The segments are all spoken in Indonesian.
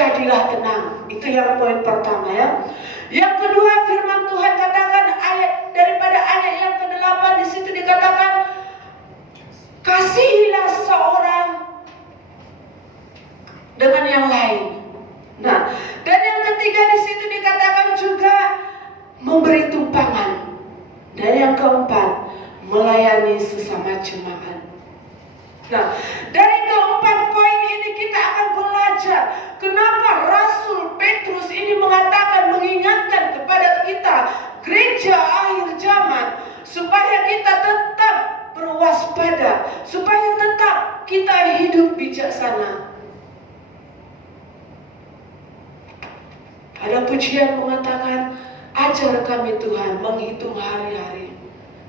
jadilah tenang. Itu yang poin pertama ya. Yang kedua, firman Tuhan katakan daripada ayat yang ke-8 di situ dikatakan, kasihilah seorang dengan yang lain. Nah, dan yang ketiga di situ dikatakan juga memberi tumpangan. Dan yang keempat, melayani sesama jemaat. Nah, dari keempat poin ini kita akan belajar kenapa Rasul Petrus ini mengingatkan kepada kita gereja akhir zaman supaya kita tetap berwaspada, supaya tetap kita hidup bijaksana. Ada pujian mengatakan, ajar kami Tuhan menghitung hari-hari,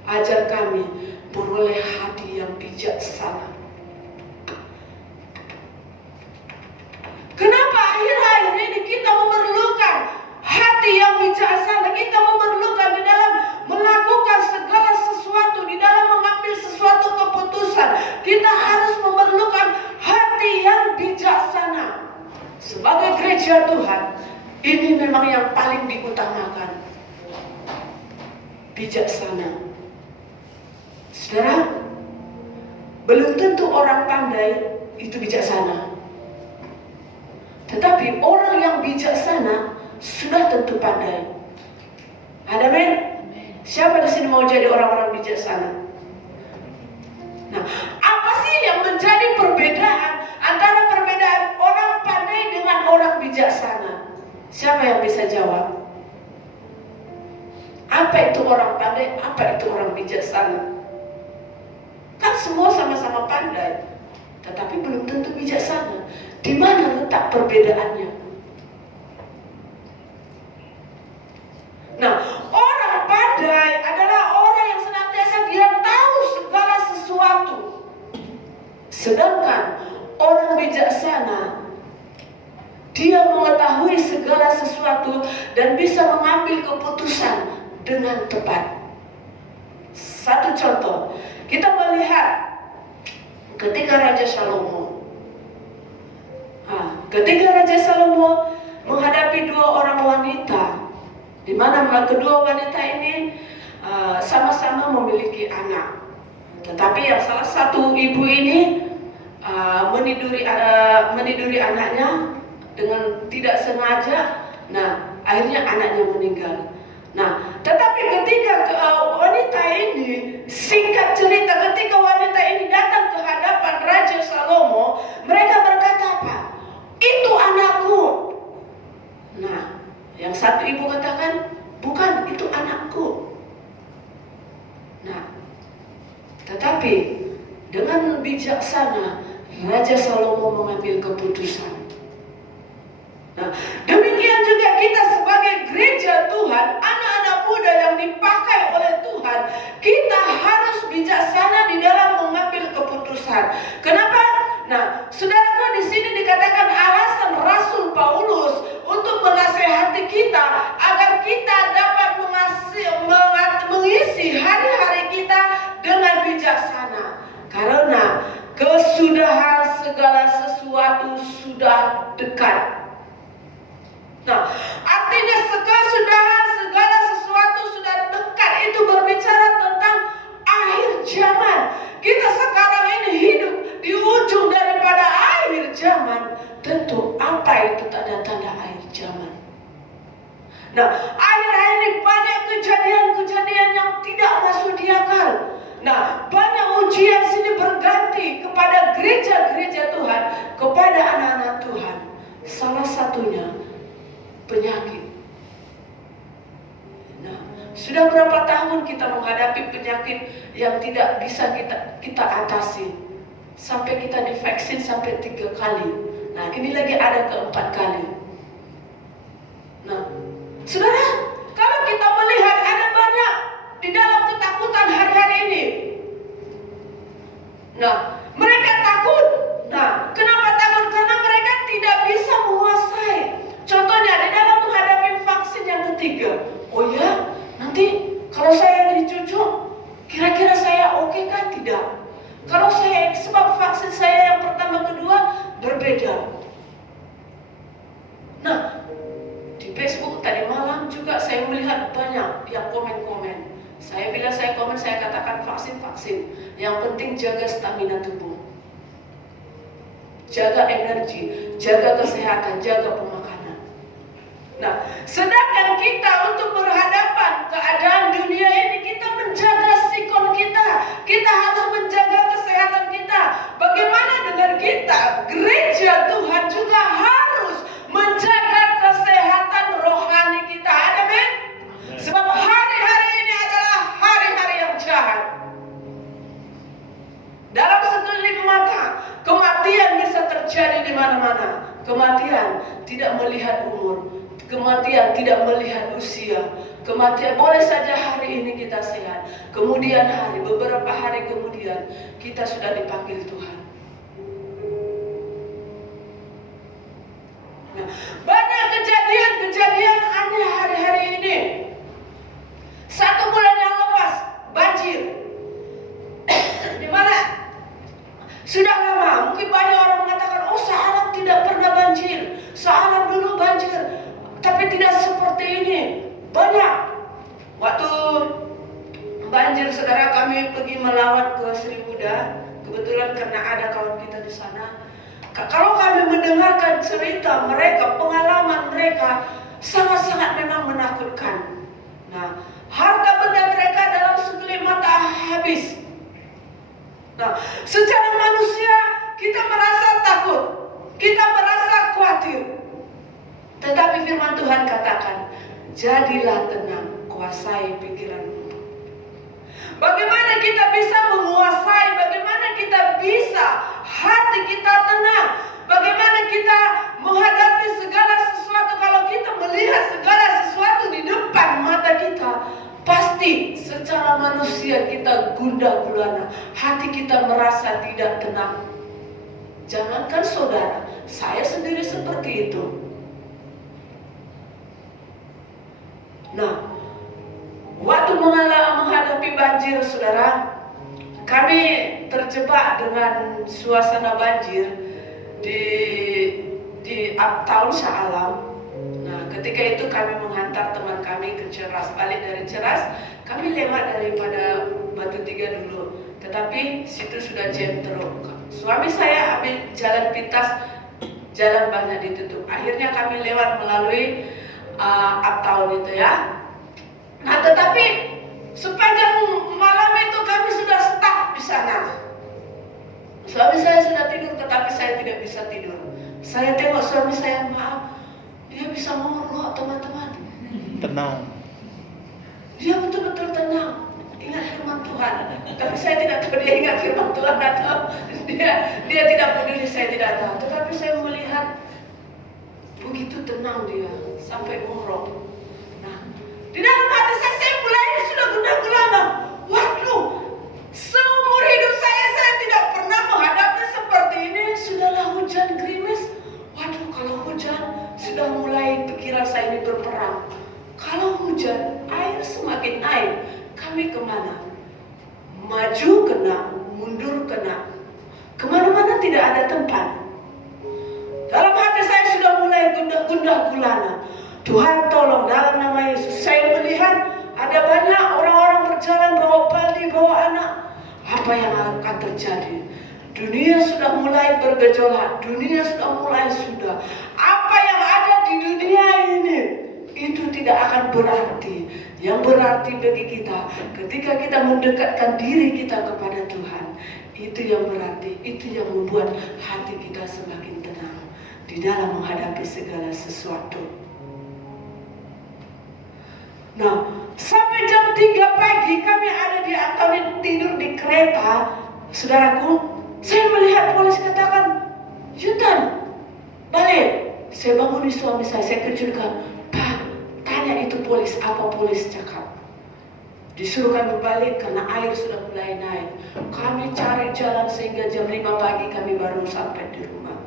ajar kami beroleh hati yang bijaksana. Kenapa akhir-akhir ini kita memerlukan hati yang bijaksana? Kita memerlukan di dalam melakukan segala sesuatu, di dalam mengambil sesuatu keputusan. Kita harus memerlukan hati yang bijaksana. Sebagai gereja Tuhan, ini memang yang paling diutamakan. Bijaksana. Saudara, belum tentu orang pandai itu bijaksana. Tetapi orang yang bijaksana sudah tentu pandai. Ada men? Siapa di sini mau jadi orang-orang bijaksana? Nah, apa sih yang menjadi perbedaan antara perbedaan orang pandai dengan orang bijaksana? Siapa yang bisa jawab? Apa itu orang pandai? Apa itu orang bijaksana? Kan semua sama-sama pandai, tetapi belum tentu bijaksana. Di mana letak perbedaannya? Nah, orang pandai adalah orang yang senantiasa dia tahu segala sesuatu. Sedangkan orang bijaksana, dia mengetahui segala sesuatu dan bisa mengambil keputusan dengan tepat. Satu contoh, kita melihat ketika Raja Salomo. Ketika Raja Salomo menghadapi dua orang wanita, di mana kedua wanita ini sama-sama memiliki anak, tetapi yang salah satu ibu ini meniduri anaknya dengan tidak sengaja. Nah, akhirnya anaknya meninggal. Nah, tetapi ketika wanita ini, singkat cerita, ketika wanita ini datang ke hadapan Raja Salomo, mereka berkata apa? Itu anakku. Nah, yang satu ibu katakan, bukan, itu anakku. Nah, tetapi dengan bijaksana Raja Salomo mengambil keputusan. Nah, demikian juga kita sebagai gereja Tuhan, anak-anak muda yang dipakai oleh Tuhan, kita harus bijaksana di dalam mengambil keputusan. Kenapa? Nah, saudaraku, di sini dikatakan alasan Rasul Paulus untuk menasehati kita agar kita dapat mengisi hari-hari kita dengan bijaksana. Karena kesudahan segala sesuatu sudah dekat. Nah, artinya kesudahan segala sesuatu sudah dekat itu berbicara tentang akhir zaman. Kita sekarang ini hidup di ujung daripada akhir zaman. Tentu apa itu tanda-tanda akhir zaman? Nah, akhir-akhir ini banyak kejadian-kejadian yang tidak masuk di akal. Nah, banyak ujian sini berganti kepada gereja-gereja Tuhan, kepada anak-anak Tuhan. Salah satunya penyakit. Nah, sudah berapa tahun kita menghadapi penyakit yang tidak bisa kita atasi, sampai kita divaksin sampai 3 kali. Nah, ini lagi ada ke-4 kali. Nah, saudara, kalau kita melihat ada banyak di dalam ketakutan hari-hari ini. Nah, mereka takut. Nah, kenapa takut? Karena mereka tidak bisa menguasai. Contohnya di dalam menghadapi vaksin yang ketiga. Oh ya, nanti kalau saya dicucuk, kira-kira saya oke kan? Tidak. Kalau saya, sebab vaksin saya yang pertama kedua berbeda. momen saya katakan vaksin. Yang penting jaga stamina tubuh, jaga energi, jaga kesehatan, jaga pemakanan. Nah, sedangkan kita untuk berhadapan keadaan dunia ini, kita menjaga sikon kita. Kita harus menjaga kesehatan kita. Bagaimana dengan kita? Gereja Tuhan juga harus menjaga kesehatan rohani kita. Amin. Sebab hari-hari ini adalah hari-hari yang jahat. Dalam sekelilip mata, kematian bisa terjadi di mana-mana. Kematian tidak melihat umur, kematian tidak melihat usia. Kematian boleh saja hari ini kita sehat, kemudian beberapa hari kemudian kita sudah dipanggil Tuhan. Nah, banyak kejadian aneh hari-hari ini. 1 bulan yang lepas banjir. Di mana? Sudah lama, mungkin banyak orang mengatakan, oh Saalam tidak pernah banjir, Saalam dulu banjir, tapi tidak seperti ini. Banyak. Waktu banjir, saudara, kami pergi melawat ke Sri Muda, kebetulan karena ada kawan kita di sana. Kalau kami mendengarkan cerita mereka, pengalaman mereka, sangat-sangat memang menakutkan. Nah, harta benda mereka dalam sekelip mata habis. Nah, secara manusia kita merasa takut, kita merasa khawatir. Tetapi firman Tuhan katakan, jadilah tenang, kuasai pikiranmu. Bagaimana kita bisa menguasai, bagaimana kita bisa hati kita tenang, bagaimana kita menghadapi segala sesuatu. Kalau kita melihat segala sesuatu di depan mata kita, pasti secara manusia kita gundah gulana, hati kita merasa tidak tenang. Jangankan saudara, saya sendiri seperti itu. Nah, waktu menghadapi banjir, saudara, kami terjebak dengan suasana banjir di Uptown Saalam. Nah, ketika itu kami menghantar teman kami ke Ceras, balik dari Ceras, kami lewat daripada Batu Tiga dulu, tetapi situ sudah jam teruk. Suami saya ambil jalan pintas, jalan banyak ditutup. Akhirnya kami lewat melalui Uptown itu ya. Nah, tetapi sepanjang malam itu kami sudah stuck di sana. Suami saya sudah tidur, tetapi saya tidak bisa tidur. Saya tengok suami saya, maaf, dia bisa ngorok, teman-teman. Tenang. Dia betul-betul tenang, ingat firman Tuhan. Tapi saya tidak tahu dia ingat firman Tuhan atau dia tidak peduli, saya tidak tahu. Tetapi saya melihat begitu tenang dia sampai ngorok. Nah, di dalam hati saya mulai sudah gundah gulana. Waduh, seumur hidup saya tidak pernah menghadapi seperti ini. Sudahlah hujan gerimis. Waduh, kalau hujan sudah mulai pikiran saya ini berperang. Kalau hujan, air semakin naik. Kami kemana? Maju kena, mundur kena. Kemana-mana tidak ada tempat. Dalam hati saya sudah mulai gundah gulana. Tuhan tolong, dalam nama Yesus. Saya melihat ada banyak orang-orang berjalan bawa baldi, bawa anak. Apa yang akan terjadi? Dunia sudah mulai bergejolak. Dunia sudah. Apa yang ada di dunia ini itu tidak akan berarti. Yang berarti bagi kita ketika kita mendekatkan diri kita kepada Tuhan, itu yang berarti, itu yang membuat hati kita semakin tenang di dalam menghadapi segala sesuatu. Nah, sampai jam 3 pagi kami ada di Uptown, tidur di kereta. Saudaraku, saya melihat polis katakan, Yutan, balik. Saya bangun di suami saya kejutkan. Pak, tanya itu polis, apa polis cakap? Disuruh kami balik karena air sudah mulai naik. Kami cari jalan sehingga jam 5 pagi kami baru sampai di rumah.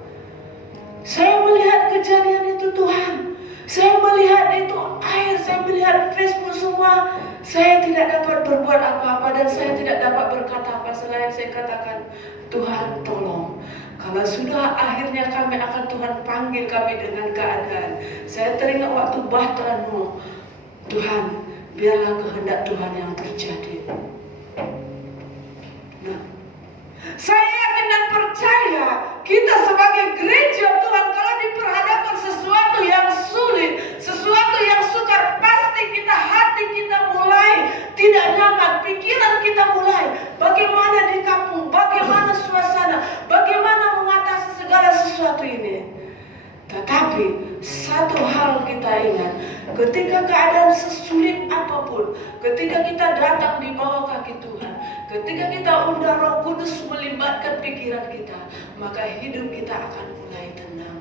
Saya melihat kejadian itu, Tuhan. Saya melihat itu air, saya melihat Facebook semua. Saya tidak dapat berbuat apa-apa dan saya tidak dapat berkata apa selain saya katakan, Tuhan tolong. Kalau sudah akhirnya kami akan Tuhan panggil kami dengan keadaan. Saya teringat waktu Bahtran Nuh. Tuhan, biarlah kehendak Tuhan yang terjadi. Saya yakin dan percaya kita sebagai gereja Tuhan, kalau diperhadapkan sesuatu yang sulit, sesuatu yang sukar, pasti hati kita mulai tidak nyaman, pikiran kita mulai bagaimana di kampung, bagaimana suasana, bagaimana mengatasi segala sesuatu ini. Tetapi satu hal kita ingat, ketika keadaan sesulit apapun, ketika kita datang di bawah kaki Tuhan, ketika kita undang Roh Kudus melibatkan pikiran kita, maka hidup kita akan mulai tenang.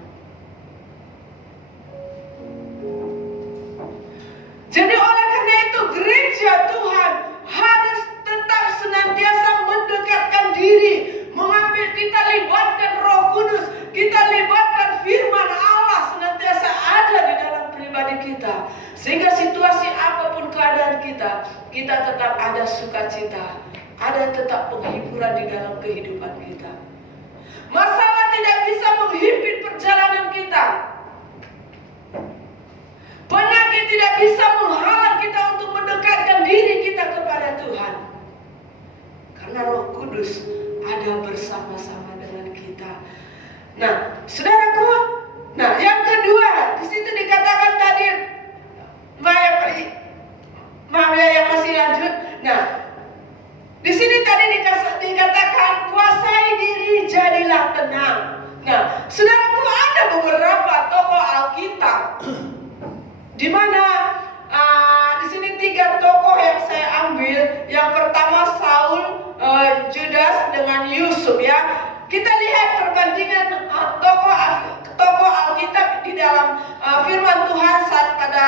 Jadi oleh karena itu gereja Tuhan harus tetap senantiasa mendekatkan diri, mengambil, kita libatkan Roh Kudus, kita libatkan firman Allah senantiasa ada di dalam pribadi kita, sehingga situasi apapun keadaan kita tetap ada sukacita, ada tetap penghiburan di dalam kehidupan kita. Masalah tidak bisa menghimpit perjalanan kita. Penyakit tidak bisa menghalang kita untuk mendekatkan diri kita kepada Tuhan. Karena Roh Kudus ada bersama-sama dengan kita. Nah, saudaraku, yang kedua, di situ dikatakan tadi, Maya yang masih lanjut. Nah, di sini tadi dikatakan kuasai diri, jadilah tenang. Nah, saudaraku, ada beberapa tokoh Alkitab di mana di sini 3 tokoh yang saya ambil. Yang pertama Saul, Judas dengan Yusuf ya. Kita lihat perbandingan tokoh Alkitab di dalam firman Tuhan saat pada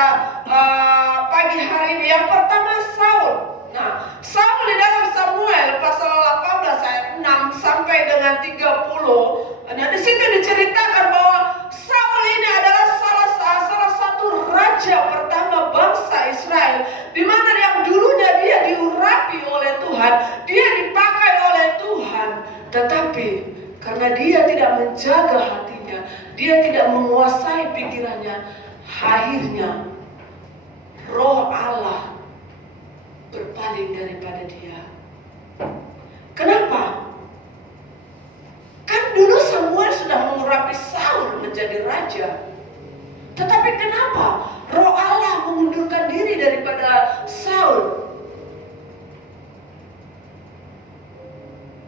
pagi hari ini. Yang pertama Saul. Nah, Saul di dalam Samuel pasal 18 ayat 6 sampai dengan 30. Nah, di situ diceritakan bahwa Saul ini adalah salah satu raja pertama bangsa Israel, di mana yang dulunya dia diurapi oleh Tuhan, dia dipakai oleh Tuhan, tetapi karena dia tidak menjaga hatinya, dia tidak menguasai pikirannya, akhirnya Roh Allah berpaling daripada dia. Kenapa? Kan dulu Samuel sudah mengurapi Saul menjadi raja. Tetapi kenapa Roh Allah mengundurkan diri daripada Saul?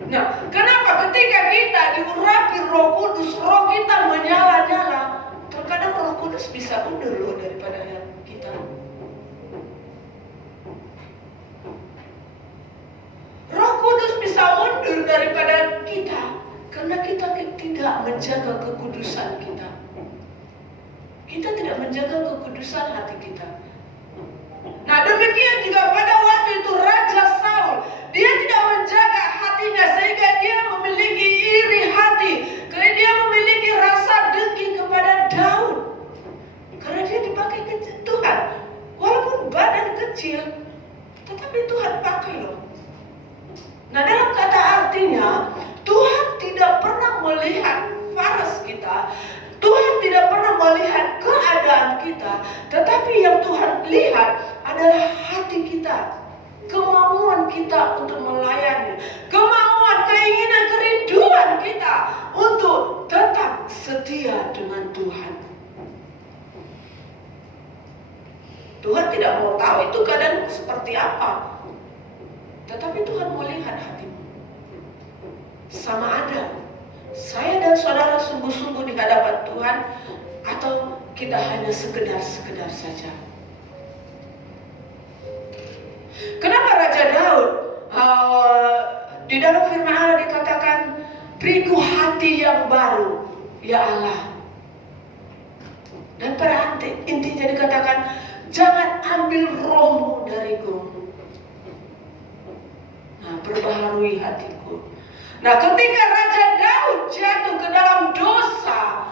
Nah, kenapa ketika kita diurapi Roh Kudus, roh kita menyala-nyala, terkadang Roh Kudus bisa undur loh daripada kita. Roh Kudus bisa undur daripada kita karena kita tidak menjaga kekudusan kita. Kita tidak menjaga kekudusan hati kita. Nah, demikian juga pada waktu itu Raja Saul, dia tidak menjaga hatinya sehingga dia memiliki iri hati, karena dia memiliki rasa dengki kepada Daud. Karena dia dipakai ke Tuhan, walaupun badan kecil, tetapi Tuhan pakai loh. Nah, dalam kata artinya, Tuhan tidak pernah melihat faras kita, Tuhan tidak pernah melihat keadaan kita, tetapi yang Tuhan lihat adalah hati kita, kemauan kita untuk melayani, kemauan, keinginan, kerinduan kita untuk tetap setia dengan Tuhan. Tuhan tidak mau tahu itu keadaan seperti apa, tetapi Tuhan mau lihat hatimu. Sama ada saya dan saudara sungguh-sungguh di hadapan Tuhan, atau kita hanya sekedar saja. Kenapa Raja Daud di dalam firman Allah dikatakan, beriku hati yang baru, ya Allah. Dan pada intinya dikatakan, jangan ambil rohmu dariku. Nah, perbaharui hatiku. Nah, ketika Raja Daud jatuh ke dalam dosa,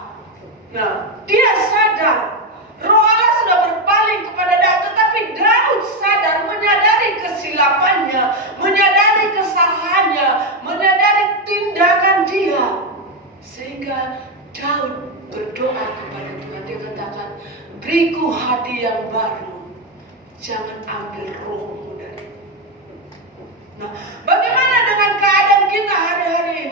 nah, dia sadar Roh Allah sudah berpaling kepada Daud, tetapi Daud sadar, menyadari kesilapannya, menyadari kesalahannya, menyadari tindakan dia, sehingga Daud berdoa kepada Tuhan. Dia katakan, beriku hati yang baru, jangan ambil rohmu dari. Nah, bagaimana dengan keadaan kita hari-hari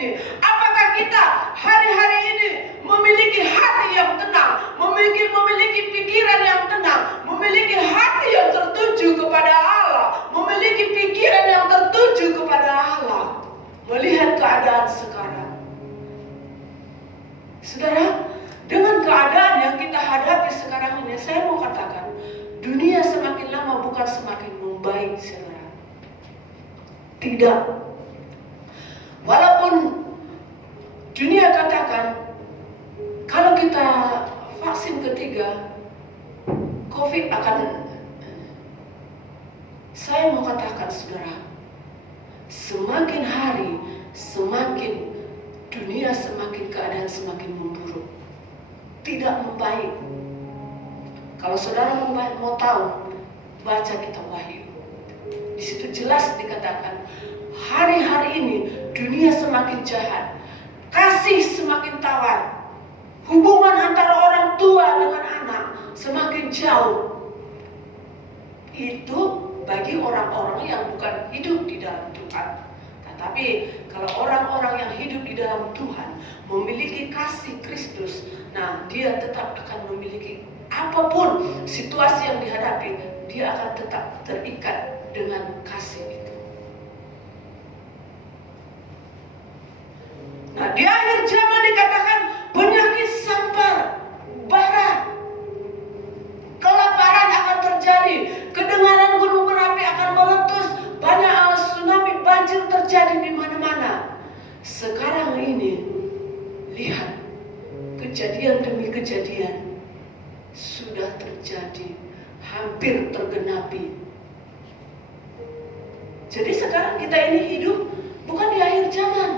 memiliki pikiran yang tenang, memiliki hati yang tertuju kepada Allah, memiliki pikiran yang tertuju kepada Allah, melihat keadaan sekarang. Saudara, dengan keadaan yang kita hadapi sekarang ini, saya mau katakan, dunia semakin lama bukan semakin membaik, saudara. Tidak. Walaupun dunia katakan, kalau kita vaksin ketiga, COVID akan... Saya mau katakan, saudara, semakin hari, semakin dunia semakin keadaan semakin memburuk, tidak membaik. Kalau saudara mau tahu, baca kitab Wahyu. Di situ jelas dikatakan, hari-hari ini dunia semakin jahat, kasih semakin tawar, hubungan antara orang tua dengan anak semakin jauh. Itu bagi orang-orang yang bukan hidup di dalam Tuhan. Tetapi kalau orang-orang yang hidup di dalam Tuhan, memiliki kasih Kristus, nah dia tetap akan memiliki apapun situasi yang dihadapi, dia akan tetap terikat dengan kasih itu. Nah, di akhir zaman dikatakan penyakit sampar, bara, kelaparan akan terjadi, kedengaran gunung berapi akan meletus, banyak tsunami, banjir terjadi di mana-mana. Sekarang ini, lihat, kejadian demi kejadian sudah terjadi, hampir tergenapi. Jadi sekarang kita ini hidup bukan di akhir zaman,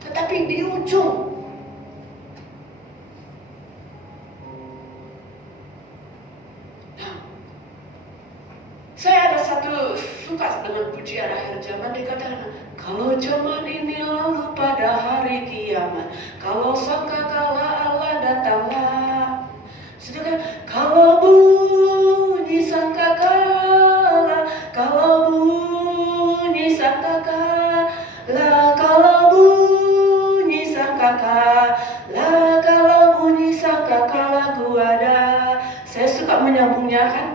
tetapi di ujung. Nah, saya ada satu suka dengan pujian akhir zaman, dikatakan, kalau zaman ini lalu pada hari kiamat, kalau sangkakala Allah datanglah. Sedangkan kalau bunyi sangkakala, kalau bunyi sangkakala, kalau bunyi sangkakala, kalau bunyi sangkakala ku ada. Saya suka menyambungnya kan,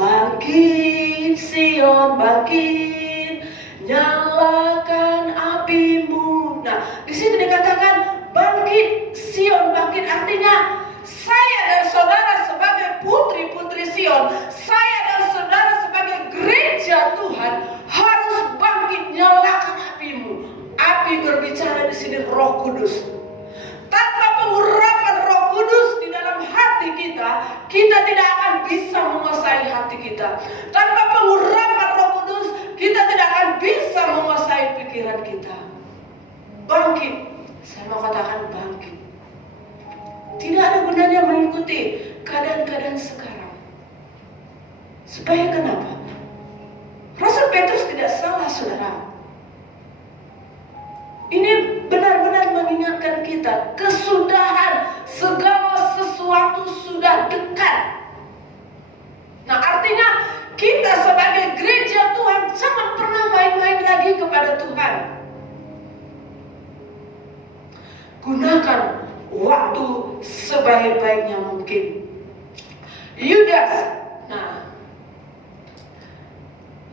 bangkit Sion, bangkit, nyalakan apimu. Nah, di sini dikatakan bangkit Sion, bangkit artinya saya dan saudara sebagai putri-putri Sion, saya dan saudara sebagai gereja Tuhan harus bangkit, nyalakan apimu. Api berbicara di sini Roh Kudus. Tanpa pengurapan Roh Kudus di dalam hati kita, kita tidak akan bisa menguasai hati kita. Tanpa pengurapan Roh Kudus, kita tidak akan bisa menguasai pikiran kita. Bangkit, saya mau katakan bangkit. Tidak ada gunanya mengikuti keadaan-keadaan sekarang. Supaya kenapa? Rasul Petrus tidak salah, saudara. Ini benar-benar mengingatkan kita, kesudahan segala sesuatu sudah dekat. Nah, artinya kita sebagai gereja Tuhan jangan pernah main-main lagi kepada Tuhan. Gunakan waktu sebaik-baiknya mungkin. Yudas. Nah,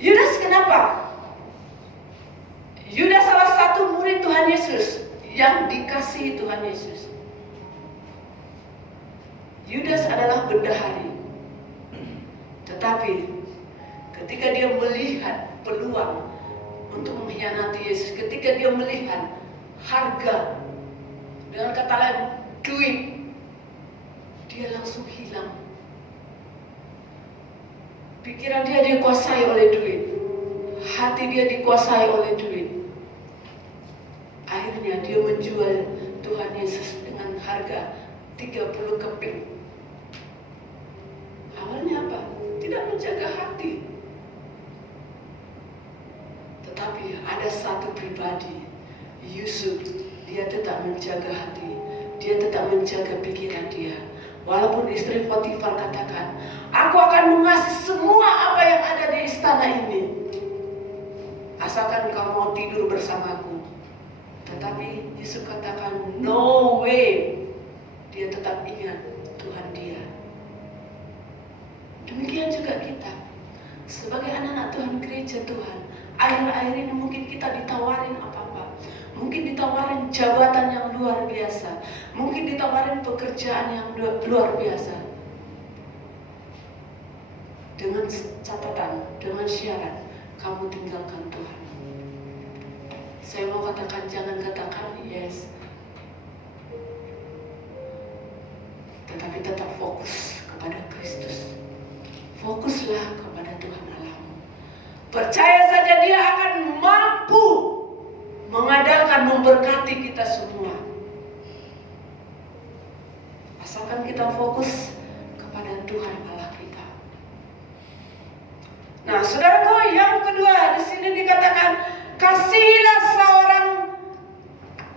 Yudas kenapa? Yudas salah satu murid Tuhan Yesus yang dikasihi Tuhan Yesus. Yudas adalah bendahari. Tetapi ketika dia melihat peluang untuk mengkhianati Yesus, ketika dia melihat harga, dengan kata lain duit, dia langsung hilang. Pikiran dia dikuasai oleh duit, hati dia dikuasai oleh duit. Akhirnya dia menjual Tuhan Yesus dengan harga 30 keping. Awalnya apa? Tidak menjaga hati. Tetapi ada satu pribadi, Yusuf, dia tetap menjaga hati. Dia tetap menjaga pikiran dia. Walaupun istri Potifar katakan, aku akan mengasihi semua apa yang ada di istana ini, asalkan kau mau tidur bersamaku. Tetapi Yusuf katakan, no way. Dia tetap ingat Tuhan dia. Demikian juga kita sebagai anak-anak Tuhan, gereja Tuhan. Akhir-akhir ini mungkin kita ditawarin apa-apa. Mungkin ditawarin jabatan yang luar biasa. Mungkin ditawarin pekerjaan yang luar biasa. Dengan catatan, dengan syarat, kamu tinggalkan Tuhan. Saya mau katakan, jangan katakan yes. Tetapi tetap fokus kepada Kristus. Fokuslah kepada Tuhan Allahmu. Percaya saja Dia akan mampu mengadakan, memberkati kita semua. Asalkan kita fokus kepada Tuhan Allah kita. Nah, saudaraku, yang kedua di sini dikatakan, kasihilah seorang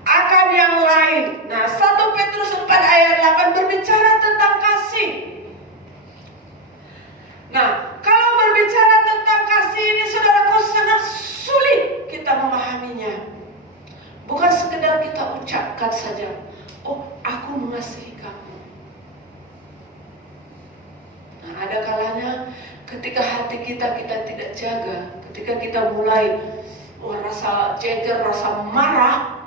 akan yang lain. Nah, 1 Petrus 4 ayat 8 berbicara tentang kasih. Nah, kalau berbicara tentang kasih ini, saudaraku, sangat sulit kita memahaminya. Bukan sekedar kita ucapkan saja, oh, aku mengasihi kamu. Nah, ada kalanya ketika hati kita tidak jaga, ketika kita mulai rasa jeger, rasa marah,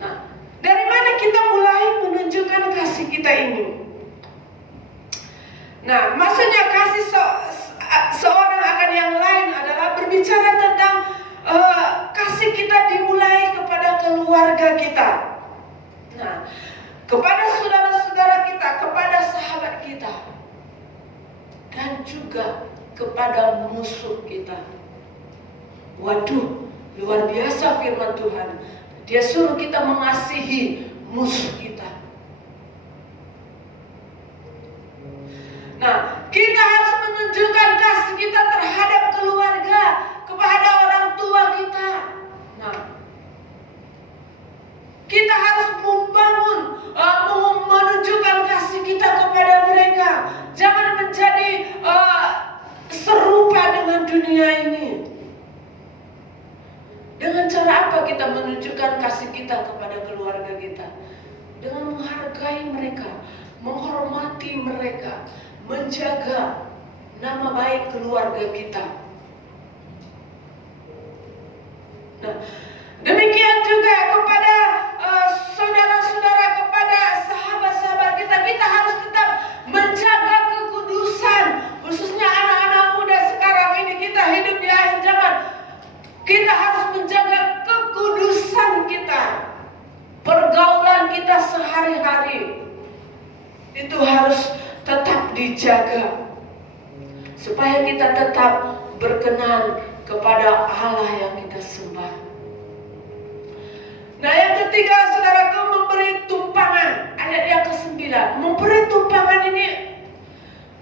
Nah, dari mana kita mulai menunjukkan kasih kita ini? Nah, maksudnya kasih seorang akan yang lain adalah berbicara tentang kasih kita dimulai kepada keluarga kita. Nah, kepada saudara-saudara kita, kepada sahabat kita, dan juga kepada musuh kita. Waduh, luar biasa firman Tuhan. Dia suruh kita mengasihi musuh kita. Nah, kita harus menunjukkan kasih kita terhadap keluarga, kepada orang tua kita. Nah, kita harus membangun, menunjukkan kasih kita kepada mereka. Jangan menjadi serupa dengan dunia ini. Dengan cara apa kita menunjukkan kasih kita kepada keluarga kita? Dengan menghargai mereka, menghormati mereka, menjaga nama baik keluarga kita. Nah, demikian juga kepada saudara-saudara, kepada sahabat-sahabat kita, kita harus tetap menjaga kekudusan. Khususnya anak-anak muda sekarang ini, kita hidup di akhir zaman. Kita harus menjaga kekudusan kita. Pergaulan kita sehari-hari itu harus tetap dijaga, supaya kita tetap berkenan kepada Allah yang kita sembah. Nah, yang ketiga, saudaraku, memberi tumpangan. Ayat yang ke-9. Memberi tumpangan ini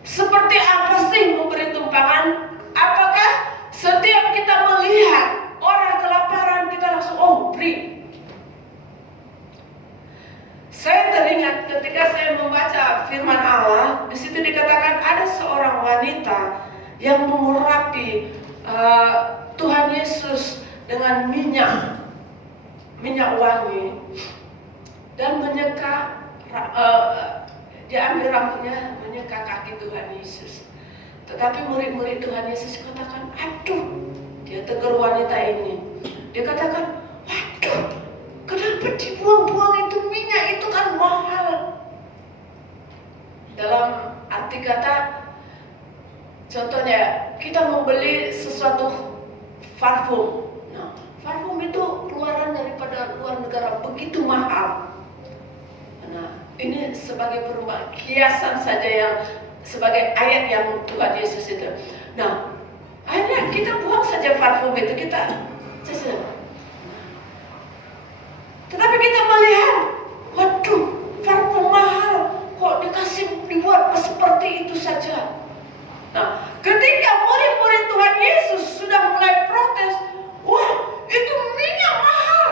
seperti apa sih memberi tumpangan? Apakah setiap kita melihat orang kelaparan kita langsung beri? Saya teringat ketika saya membaca firman Allah, di situ dikatakan ada seorang wanita yang mengurapi Tuhan Yesus dengan minyak wangi dan menyeka, dia ambil rambutnya, menyeka kaki Tuhan Yesus. Tetapi murid-murid Tuhan Yesus katakan, aduh, dia tegur wanita ini. Dia katakan, waduh, kenapa dibuang-buang itu minyak, itu kan mahal. Dalam arti kata, contohnya kita membeli sesuatu parfum. Nah, parfum itu keluaran daripada luar negara, begitu mahal. Nah, ini sebagai perumpamaan, kiasan saja yang sebagai ayat yang Tuhan Yesus itu. Nah, akhirnya kita buang saja parfum itu, kita tetapi kita melihat, waduh, parfum mahal, kok dibuat seperti itu saja. Nah, ketika murid-murid Tuhan Yesus sudah mulai protes, wah, itu minyak mahal,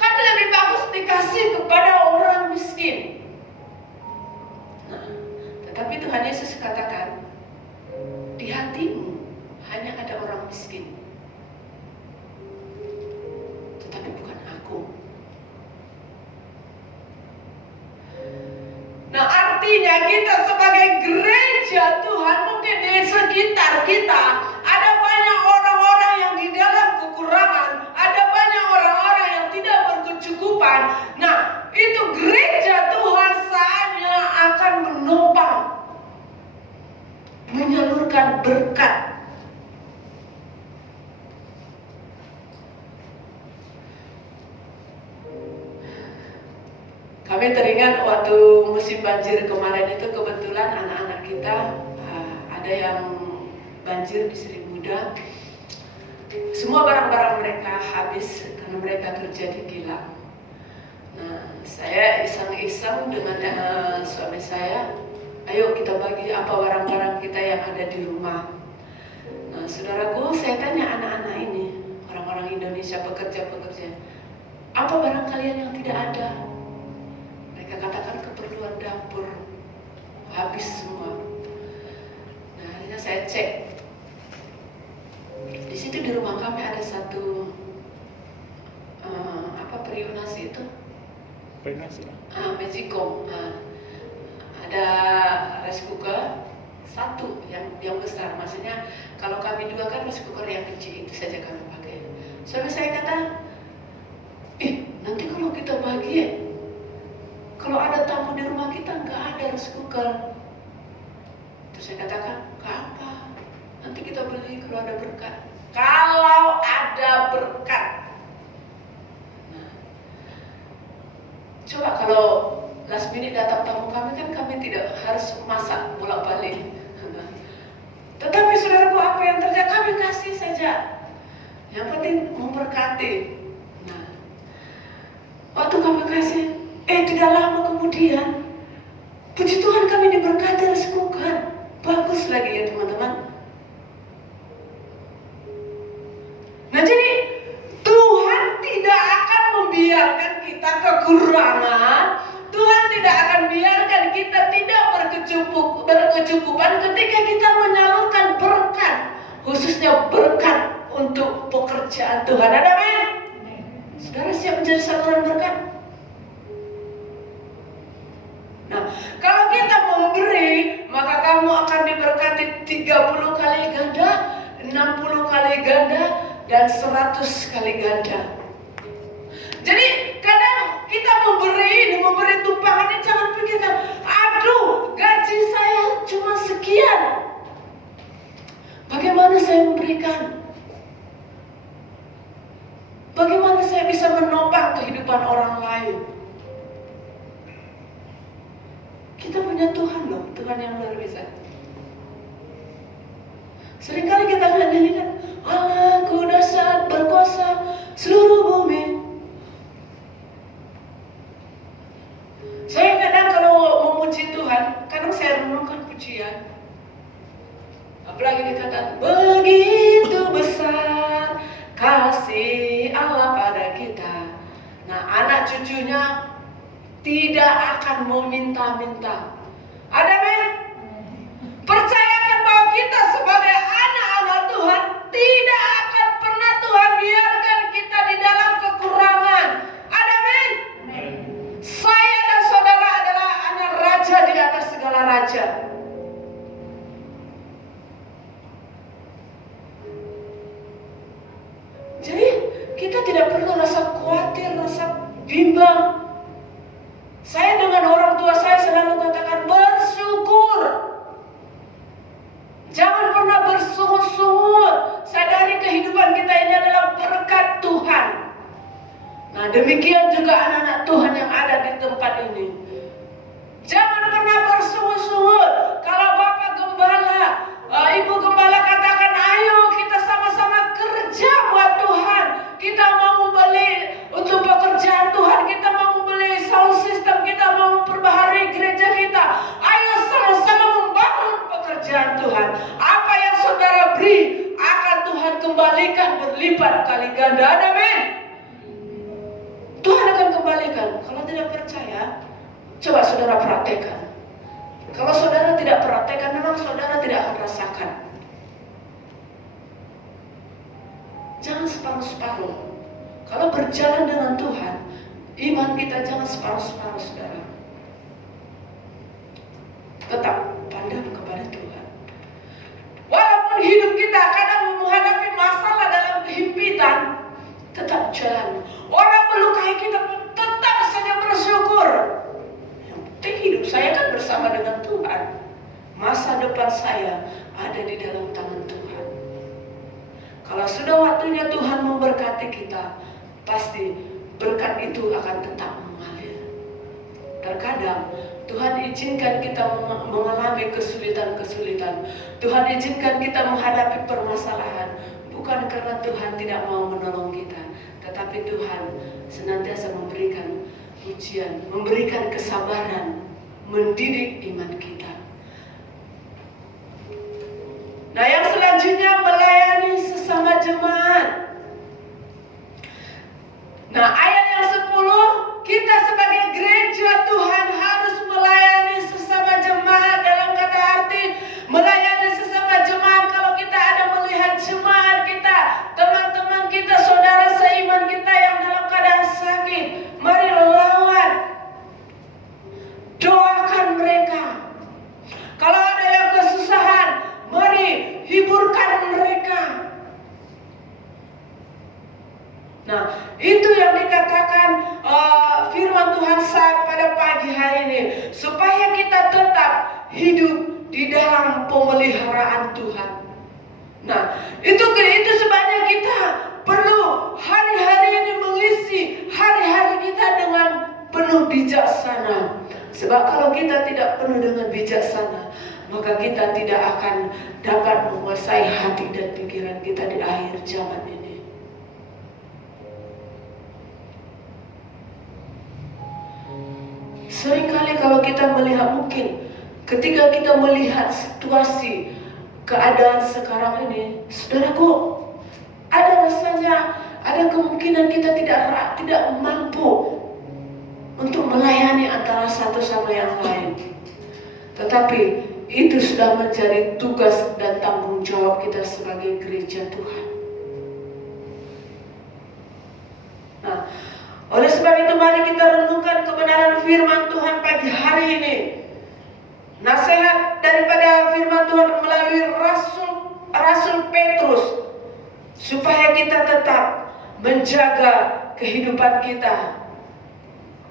kan lebih bagus dikasih kepada orang miskin. Nah, tetapi Tuhan Yesus katakan, di hatimu hanya ada orang miskin, tetapi bukan aku. artinya kita sebagai gereja Tuhan, mungkin di sekitar kita ada banyak orang-orang yang di dalam kekurangan, ada banyak orang-orang yang tidak berkecukupan. Nah, itu gereja Tuhan saatnya akan menopang, menyalurkan berkat. Kami teringat waktu musim banjir kemarin itu, kebetulan anak-anak kita ada yang banjir di Sri Muda. Semua barang-barang mereka habis karena mereka kerja di kilang. Nah, saya iseng-iseng dengan suami saya, ayo kita bagi apa barang-barang kita yang ada di rumah. Nah, saudaraku, saya tanya anak-anak ini, orang-orang Indonesia, pekerja-pekerja, apa barang kalian yang tidak ada? Mereka katakan keperluan dapur habis semua. Nah, akhirnya saya cek. Di situ di rumah kami ada satu periuk nasi itu. Periuk nasi. Magicom. Ada rice cooker satu yang besar. Maksudnya kalau kami dua kan rice cooker yang kecil itu saja kami pakai. Suami saya kata, nanti kalau kita bagi, kalau ada tamu di rumah kita nggak ada rice cooker. Terus saya katakan, nggak apa, nanti kita beli kalau ada berkat. Kalau ada berkat. Nah, coba kalau last minute datang tamu kami, kan kami tidak harus masak bolak-balik. Tetapi saudaraku, apa yang terjadi, kami kasih saja. Yang penting memberkati. Nah, waktu kami kasih, tidak lama kemudian, puji Tuhan kami diberkati rice cooker. Bagus lagi ya teman-teman. Nah, jadi Tuhan tidak akan membiarkan kita kekurangan. Tuhan tidak akan biarkan kita tidak berkecukupan ketika kita menyalurkan berkat, khususnya berkat untuk pekerjaan Tuhan. Ada amin? Saudara siap menjadi saluran berkat? Nah, kalau kita memberi, maka kamu akan diberkati 30 kali ganda, 60 kali ganda, dan 100 kali ganda. Jadi kadang kita memberi tumpangan, jangan pikirkan, aduh gaji saya cuma sekian, bagaimana saya memberikan? Bagaimana saya bisa menopang kehidupan orang lain? Kita punya Tuhan loh, Tuhan yang luar biasa. Seringkali kita nyanyikan, Allahku dahsyat berkuasa seluruh bumi. Saya kadang kalau memuji Tuhan, kadang saya renungkan pujian. Apalagi dikatakan, begitu besar kasih Allah pada kita. Nah, anak cucunya tidak akan meminta-minta. Ada men? Percayakan bahwa kita sebagai anak-anak Tuhan tidak akan pernah Tuhan biarkan kita di dalam kekurangan. Ada men? Saya dan saudara adalah anak raja di atas segala raja. Jadi kita tidak perlu rasa khawatir, rasa bimbang. Saya dengan orang tua saya selalu katakan bersyukur. Jangan pernah bersungut-sungut. Sadari kehidupan kita ini adalah berkat Tuhan. Nah, demikian juga anak-anak Tuhan yang ada di tempat ini. Jangan pernah bersungut-sungut. Kalau Bapak Gembala, Ibu Gembala katakan, ayo kita sama-sama kerja buat Tuhan. Kita mau membeli untuk pekerjaan Tuhan. Kita mau membeli sound system. Kita mau memperbaharui gereja kita. Ayo sama-sama membangun pekerjaan Tuhan. Apa yang saudara beri akan Tuhan kembalikan berlipat kali ganda. Amin. Tuhan akan kembalikan. Kalau tidak percaya, coba saudara praktekkan. Kalau saudara tidak praktekkan, memang saudara tidak akan rasakan. Jangan separuh-separuh. Kalau berjalan dengan Tuhan, iman kita jangan separuh-separuh, saudara. depan saya ada di dalam tangan Tuhan. Kalau sudah waktunya Tuhan memberkati kita, pasti berkat itu akan tetap mengalir. Terkadang Tuhan izinkan kita mengalami kesulitan-kesulitan. Tuhan izinkan kita menghadapi permasalahan. Bukan karena Tuhan tidak mau menolong kita, tetapi Tuhan senantiasa memberikan ujian, memberikan kesabaran, mendidik iman kita. Nah, yang selanjutnya melayani sesama jemaat. Nah, ayat yang 10, kita sebagai gereja Tuhan harus melayani sesama jemaat. Dalam kata arti melayani sesama jemaat, kalau kita ada melihat jemaat kita, teman-teman kita, saudara seiman kita yang dalam keadaan sakit, mari lawan, doakan mereka. Kalau ada yang kesusahan, mari hiburkan mereka. Nah, itu yang dikatakan firman Tuhan saat pada pagi hari ini, supaya kita tetap hidup di dalam pemeliharaan Tuhan. Nah, itu sebabnya kita perlu hari-hari ini mengisi hari-hari kita dengan penuh bijaksana. Sebab kalau kita tidak penuh dengan bijaksana, maka kita tidak akan dapat menguasai hati dan pikiran kita di akhir zaman ini. Seringkali kalau kita melihat, mungkin ketika kita melihat situasi keadaan sekarang ini, saudaraku, ada rasanya, ada kemungkinan kita tidak mampu untuk melayani antara satu sama yang lain. Tetapi itu sudah menjadi tugas dan tanggung jawab kita sebagai gereja Tuhan. Nah, oleh sebab itu mari kita renungkan kebenaran firman Tuhan pagi hari ini. Nasihat daripada firman Tuhan melalui Rasul Petrus, supaya kita tetap menjaga kehidupan kita.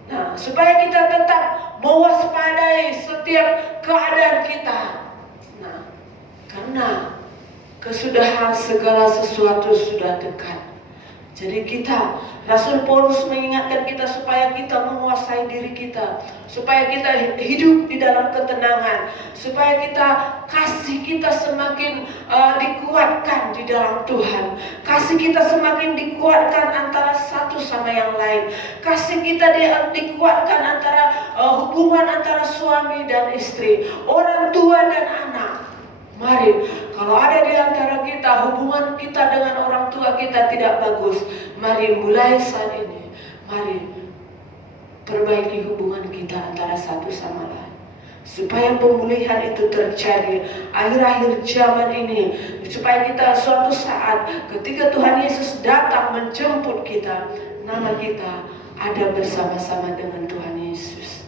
Nah, supaya kita tetap mewaspadai setiap keadaan kita. Nah, karena kesudahan segala sesuatu sudah dekat. Jadi Rasul Paulus mengingatkan kita supaya kita menguasai diri kita, supaya kita hidup di dalam ketenangan, supaya kasih kita semakin dikuatkan di dalam Tuhan, kasih kita semakin dikuatkan antara satu sama yang lain, kasih kita dikuatkan antara hubungan antara suami dan istri, orang tua dan anak. Mari, kalau ada di antara kita hubungan kita dengan orang tua kita tidak bagus, mari mulai saat ini, mari perbaiki hubungan kita antara satu sama lain, supaya pemulihan itu terjadi akhir-akhir zaman ini, supaya kita suatu saat ketika Tuhan Yesus datang menjemput kita, nama kita ada bersama-sama dengan Tuhan Yesus.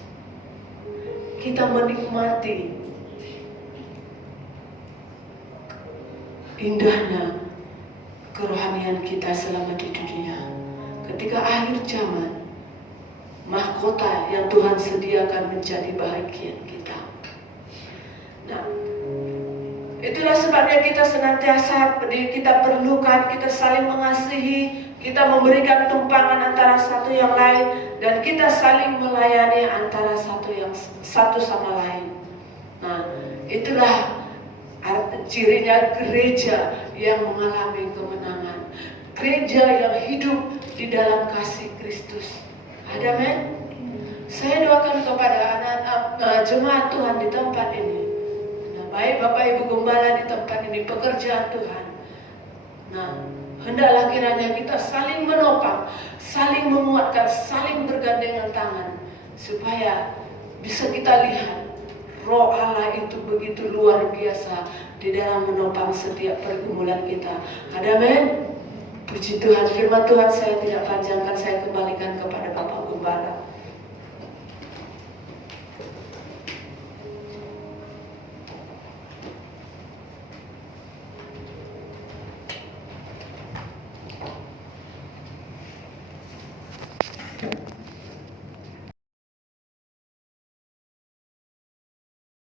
Kita menikmati indahnya kerohanian kita selama di dunia. Ketika akhir zaman, mahkota yang Tuhan sediakan menjadi bahagian kita. Nah, itulah sebabnya kita senantiasa kita perlukan, kita saling mengasihi, kita memberikan tumpangan antara satu yang lain, dan kita saling melayani antara satu sama lain. Nah, itulah cirinya gereja yang mengalami kemenangan, gereja yang hidup di dalam kasih Kristus. Amin. Saya doakan kepada anak-anak jemaat Tuhan di tempat ini, nah, baik Bapak Ibu Gembala di tempat ini, pekerjaan Tuhan. Nah, hendaklah kiranya kita saling menopang, saling menguatkan, saling bergandengan tangan, supaya bisa kita lihat Roh Allah itu begitu luar biasa di dalam menopang setiap pergumulan kita. Amin. Puji Tuhan, firman Tuhan saya tidak panjangkan, saya kembalikan kepada